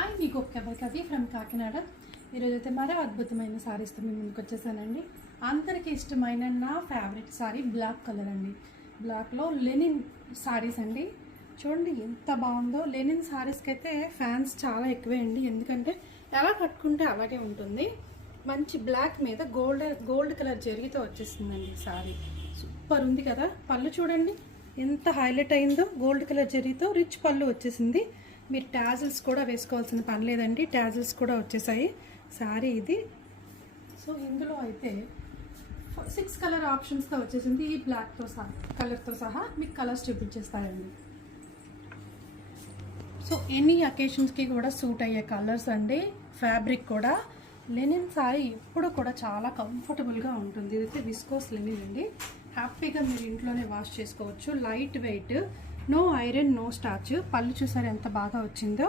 Hi, మీకు ఒక కవి ఫ్రమ్ కాకినాడ. ఈరోజైతే మరో అద్భుతమైన సారీస్తో మీ ముందుకు వచ్చేసానండి. అందరికీ ఇష్టమైన నా ఫేవరెట్ సారీ బ్లాక్ కలర్ అండి. బ్లాక్లో లెనిన్ సారీస్ అండి. చూడండి ఎంత బాగుందో. లెనిన్ సారీస్కి అయితే ఫ్యాన్స్ చాలా ఎక్కువే అండి, ఎందుకంటే ఎలా కట్టుకుంటే అలాగే ఉంటుంది. మంచి బ్లాక్ మీద గోల్డ్ కలర్ జరిగితో వచ్చేస్తుందండి సారీ. సూపర్ ఉంది కదా. పళ్ళు చూడండి ఎంత హైలైట్ అయిందో. గోల్డ్ కలర్ జరిగితో రిచ్ పళ్ళు వచ్చేసింది. మీరు టాజిల్స్ కూడా వేసుకోవాల్సిన పని లేదండి, టాజిల్స్ కూడా వచ్చేసాయి. శారీ ఇది. సో ఇందులో అయితే 6 కలర్ ఆప్షన్స్తో వచ్చేసింది. ఈ బ్లాక్తో కలర్తో సహా మీకు కలర్స్ చూపించేస్తాయండి. సో ఎనీ అకేషన్స్కి కూడా సూట్ అయ్యే కలర్స్ అండి. ఫ్యాబ్రిక్ కూడా లెనిన్ సారీ ఎప్పుడు కూడా చాలా కంఫర్టబుల్గా ఉంటుంది. ఇదైతే విస్కోస్ లెనిన్ అండి. హ్యాపీగా మీరు ఇంట్లోనే వాష్ చేసుకోవచ్చు. Light weight, no iron, no starch. పళ్ళు చూసారు ఎంత బాగా వచ్చిందో.